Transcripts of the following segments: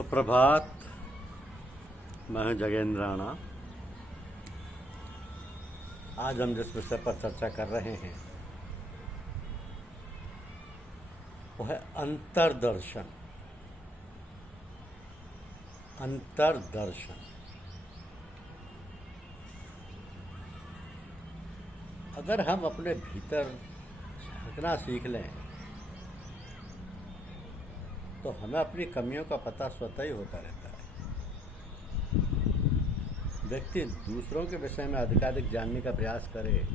सुप्रभात। मैं हूं जगेंद्र राणा। आज हम जिस विषय पर चर्चा कर रहे हैं वो है अंतर्दर्शन। अंतर्दर्शन अगर हम अपने भीतर झांकना सीख लें तो हमें अपनी कमियों का पता स्वतः ही होता रहता है। व्यक्ति दूसरों के विषय में अधिकाधिक जानने का प्रयास करे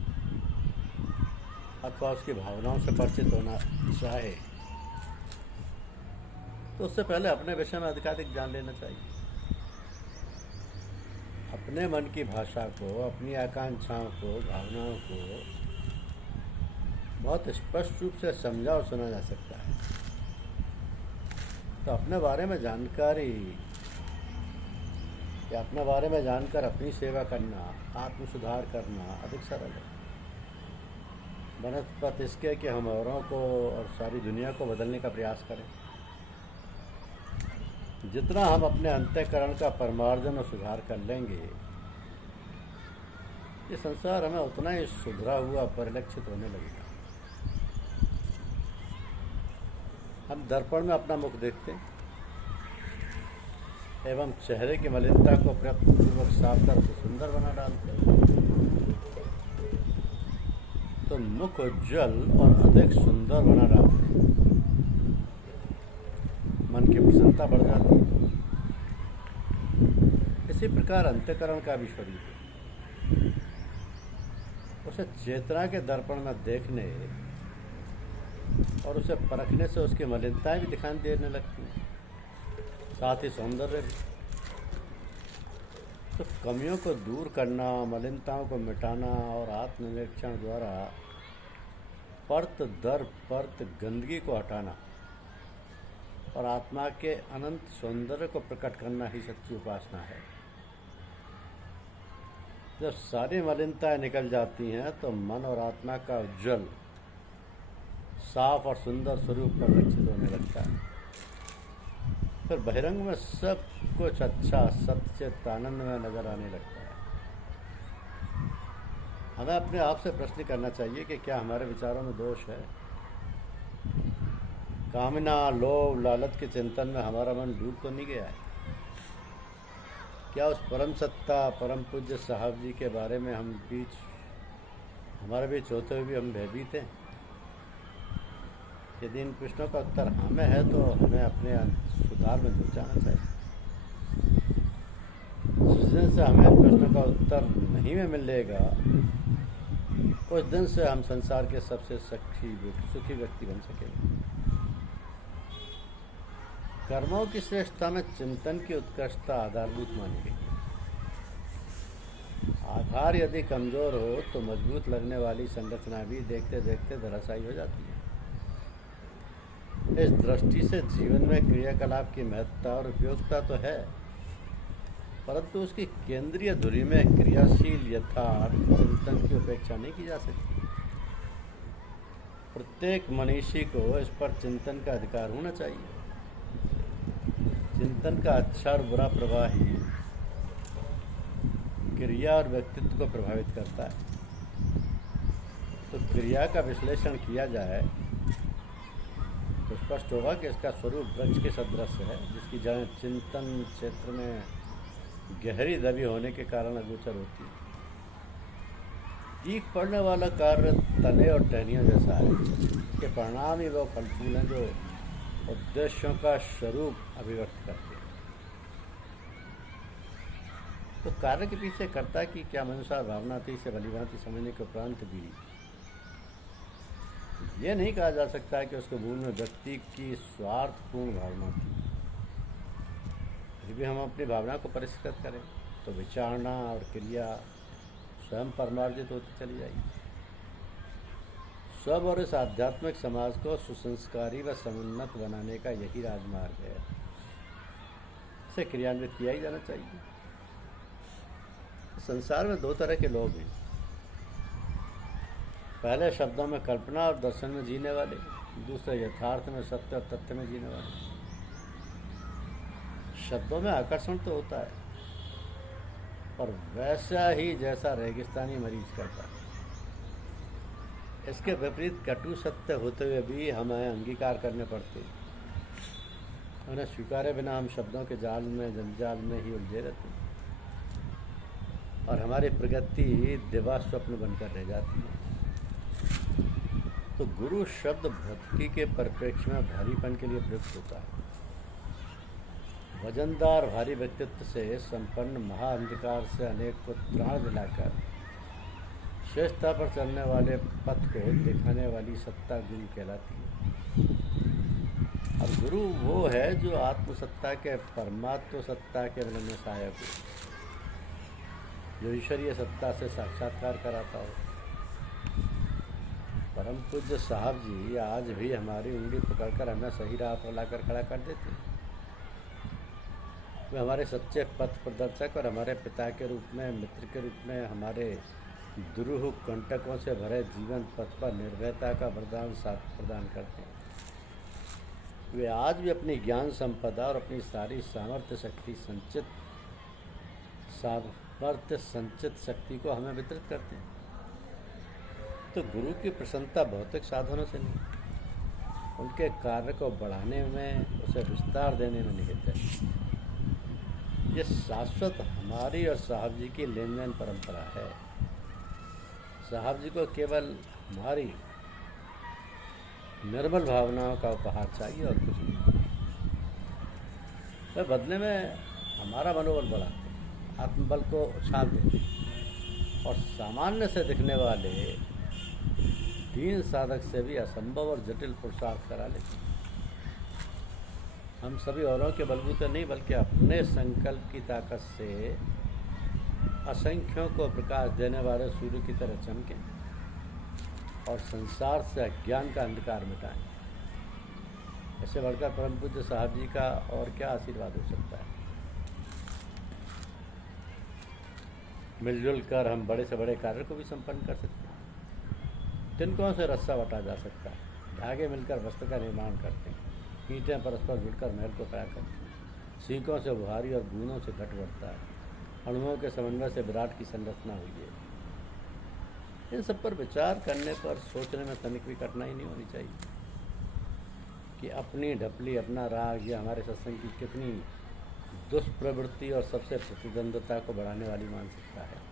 अथवा उसकी भावनाओं से परिचित होना चाहे तो उससे पहले अपने विषय में अधिकाधिक जान लेना चाहिए। अपने मन की भाषा को, अपनी आकांक्षाओं को, भावनाओं को बहुत स्पष्ट रूप से समझा और सुना जा सकता है। तो अपने बारे में जानकारी या अपने बारे में जानकर अपनी सेवा करना, आत्म सुधार करना अधिक सरल है बनस्पत इसके कि हम औरों को और सारी दुनिया को बदलने का प्रयास करें। जितना हम अपने अंतःकरण का परमार्जन और सुधार कर लेंगे ये संसार हमें उतना ही सुधरा हुआ परिलक्षित होने लगेगा। हम दर्पण में अपना मुख देखते एवं चेहरे की मलिनता को प्रयत्नपूर्वक साफ कर उसे सुंदर बना डालते तो मुख उज्ज्वल और अधिक सुंदर बना डालते, मन की प्रसन्नता बढ़ जाती है। इसी प्रकार अंतःकरण का भी शरीर है। उसे चेतना के दर्पण में देखने और उसे परखने से उसकी मलिनताएं भी दिखाई देने लगती हैं, साथ ही सौंदर्य भी। तो कमियों को दूर करना, मलिनताओं को मिटाना और आत्मनिरीक्षण द्वारा परत दर परत गंदगी को हटाना और आत्मा के अनंत सौंदर्य को प्रकट करना ही सच्ची उपासना है। जब सारी मलिनताएं निकल जाती हैं तो मन और आत्मा का उज्ज्वल, साफ और सुंदर स्वरूप परिलक्षित होने लगता है। फिर बहिरंग में सब कुछ अच्छा, सच्चित, आनंद में नजर आने लगता है। हमें अपने आप से प्रश्न करना चाहिए कि क्या हमारे विचारों में दोष है। कामना, लोभ, लालच के चिंतन में हमारा मन डूब तो नहीं गया है। क्या उस परम सत्ता, परम पूज्य साहब जी के बारे में हमारे बीच होते हुए भी हम भयभीत हैं? यदि इन प्रश्नों का उत्तर हमें है तो हमें अपने सुधार में जुट जाना चाहिए। जिस दिन से हमें इन प्रश्नों का उत्तर नहीं में मिलेगा उस दिन से हम संसार के सबसे सुखी व्यक्ति बन सकेंगे। कर्मों की श्रेष्ठता में चिंतन की उत्कृष्टता आधारभूत मानी गई है। आधार यदि कमजोर हो तो मजबूत लगने वाली संरचना भी देखते देखते धराशायी हो जाती है। इस दृष्टि से जीवन में क्रियाकलाप की महत्ता और उपयोगिता तो है, परंतु उसकी केंद्रीय धुरी में क्रियाशील यथार्थ चिंतन की उपेक्षा नहीं की जा सकती। प्रत्येक मनीषी को इस पर चिंतन का अधिकार होना चाहिए। चिंतन का अच्छा और बुरा प्रवाह ही क्रिया और व्यक्तित्व को प्रभावित करता है। तो क्रिया का विश्लेषण किया जाए तो स्पष्ट होगा कि इसका स्वरूप वृक्ष के सदृश है, जिसकी जड़ें चिंतन क्षेत्र में गहरी दबी होने के कारण अगोचर होती है। चीख पड़ने वाला कार्य तने और टहनियों जैसा है। इसके परिणाम ही वो फल फूल हैं जो उद्देश्यों का स्वरूप अभिव्यक्त करते हैं। तो कार्य के पीछे कर्ता की क्या मनसा भावना थी, इसे भलीभांति समझने के उपरांत भी ये नहीं कहा जा सकता है कि उसके मूल में व्यक्ति की स्वार्थपूर्ण भावना थी। फिर भी हम अपनी भावना को परिष्कृत करें तो विचारणा और क्रिया स्वयं परमार्जित होती चली जाएगी। सब और इस आध्यात्मिक समाज को सुसंस्कारी व समुन्नत बनाने का यही राजमार्ग है। इसे क्रियान्वित किया ही जाना चाहिए। संसार में दो तरह के लोग हैं। पहले शब्दों में कल्पना और दर्शन में जीने वाले, दूसरे यथार्थ में, सत्य और तथ्य में जीने वाले। शब्दों में आकर्षण तो होता है, पर वैसा ही जैसा रेगिस्तानी मरीज करता है। इसके विपरीत कटु सत्य होते हुए भी हमें अंगीकार करने पड़ते हैं। उन्हें स्वीकारे बिना हम शब्दों के जाल में, जंजाल में ही उलझे रहते हैं और हमारी प्रगति दिवा स्वप्न बनकर रह जाती है। तो गुरु शब्द भक्ति के परिप्रेक्ष्य में भारीपन के लिए प्रयुक्त होता है। वजनदार भारी व्यक्तित्व से संपन्न महाअंधकार से अनेक को त्राण दिलाकर श्रेष्ठता पर चलने वाले पथ को दिखाने वाली सत्ता गुरु कहलाती है। अब गुरु वो है जो आत्मसत्ता के परमात्म सत्ता के मिलन में सहायक हो, जो ईश्वरीय सत्ता से साक्षात्कार कराता हो। परम पूज्य साहब जी आज भी हमारी उंगली पकड़कर हमें सही राह पर लाकर खड़ा कर देते हैं। वे हमारे सच्चे पथ प्रदर्शक और हमारे पिता के रूप में, मित्र के रूप में हमारे दुरूह कंटकों से भरे जीवन पथ पर निर्भयता का वरदान साथ प्रदान करते हैं। वे आज भी अपनी ज्ञान संपदा और अपनी सारी सामर्थ्य संचित शक्ति को हमें वितरित करते हैं। तो गुरु की प्रसन्नता भौतिक साधनों से नहीं, उनके कार्य को बढ़ाने में, उसे विस्तार देने में निहित है। ये शाश्वत हमारी और साहब जी की लेन देन परंपरा है। साहब जी को केवल हमारी निर्मल भावनाओं का उपहार चाहिए और कुछ नहीं। वे बदले में हमारा मनोबल बढ़ाते, आत्मबल को उछाल देते और सामान्य से दिखने वाले दीन साधक से भी असंभव और जटिल पुरुषार्थ करा लेते। हम सभी औरों के बलबूते नहीं, बल्कि अपने संकल्प की ताकत से असंख्यों को प्रकाश देने वाले सूर्य की तरह चमकें और संसार से अज्ञान का अंधकार मिटाएं। ऐसे बढ़कर परम पूज्य साहब जी का और क्या आशीर्वाद हो सकता है। मिलजुल कर हम बड़े से बड़े कार्य को भी संपन्न कर सकते हैं। तिनकों से रस्सा बटा जा सकता है, धागे मिलकर वस्त्र का निर्माण करते हैं, ईंटें परस्पर जुड़कर महल को खड़ा करते हैं, सीखों से बुहारी और बूंदों से घट बढ़ता है, अणुओं के समन्वय से विराट की संरचना हुई है। इन सब पर विचार करने पर सोचने में तनिक भी कठिनाई नहीं होनी चाहिए कि अपनी ढपली, अपना राग या हमारे सत्संग की कितनी दुष्प्रवृत्ति और सबसे प्रतिद्वंदता को बढ़ाने वाली मानसिकता है।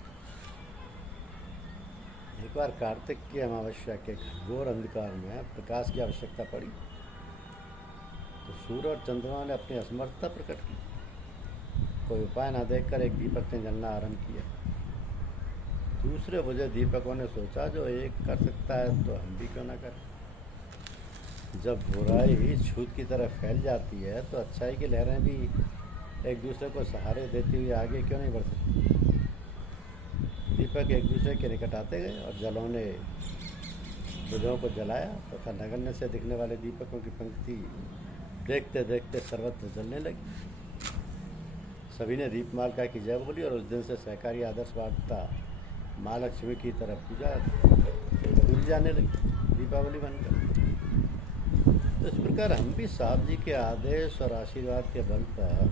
एक बार कार्तिक की अमावस्या के घोर अंधकार में प्रकाश की आवश्यकता पड़ी तो सूर्य और चंद्रमा ने अपनी असमर्थता प्रकट की। कोई उपाय न देखकर एक दीपक ने जलना आरंभ किया। दूसरे बुझे दीपकों ने सोचा जो एक कर सकता है तो हम भी क्यों ना करें। जब बुराई छूत की तरफ फैल जाती है तो अच्छाई की लहरें भी एक दूसरे को सहारे देती हुई आगे क्यों नहीं बढ़ सकती। दीपक एक दूसरे के निकट आते गए और जलों ने बुझों को जलाया तथा नगण्य से दिखने वाले दीपकों की पंक्ति देखते देखते सर्वत्र जलने लगी। सभी ने दीपमालिका की जय बोली और उस दिन से सहकारी आदर्श वार्ता माँ लक्ष्मी की तरफ पूजी जाने लगी, दीपावली बनकर। तो इस प्रकार हम भी साहब जी के आदेश और आशीर्वाद के बल पर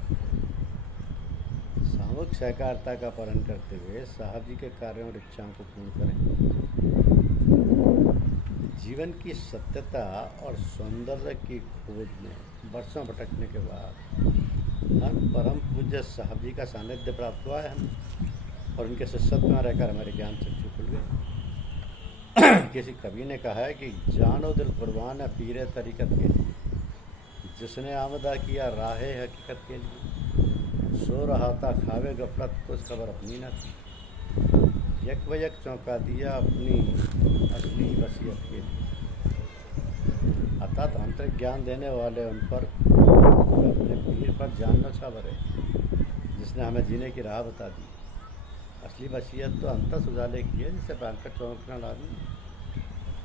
सामूहिक सहकारिता का पालन करते हुए साहब जी के कार्यों और इच्छाओं को पूर्ण करें। जीवन की सत्यता और सौंदर्य की खोज में वर्षों भटकने के बाद हम परम पूज्य साहब जी का सानिध्य प्राप्त हुआ है हमें और उनके शिष्यत्व में रहकर हमारे ज्ञान चक्षु खुल गए। किसी कवि ने कहा है कि जानो दिल कुर्बान है पीरे तरीकत के लिए, जिसने आमदा किया राहे हकीकत के लिए, सो रहा था खावे गफलत कुछ खबर अपनी न थी, यक व यक चौंका दिया अपनी असली वसीयत के लिए। अर्थात आंतरिक ज्ञान देने वाले उन पर, अपने पीर पर जान न छावरे, जिसने हमें जीने की राह बता दी। असली वसीयत तो अंतस उजाले की है, जिसे प्रांकट चौंकना लानी।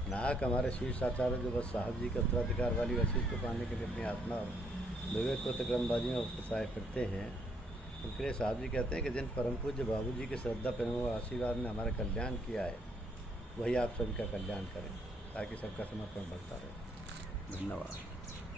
नायक हमारे शीर्ष आचार्य जो बस साहब जी के उत्तराधिकार वाली वसीयत को पाने के लिए अपनी आत्मा और विवेक को तकरमबाजी में फंसाए फिरते हैं, उनके लिए साहब जी कहते हैं कि जिन परम पूज्य बाबू जी के श्रद्धा प्रेम और आशीर्वाद ने हमारा कल्याण किया है, वही आप सभी का कल्याण करें ताकि सबका समर्पण बढ़ता रहे। धन्यवाद।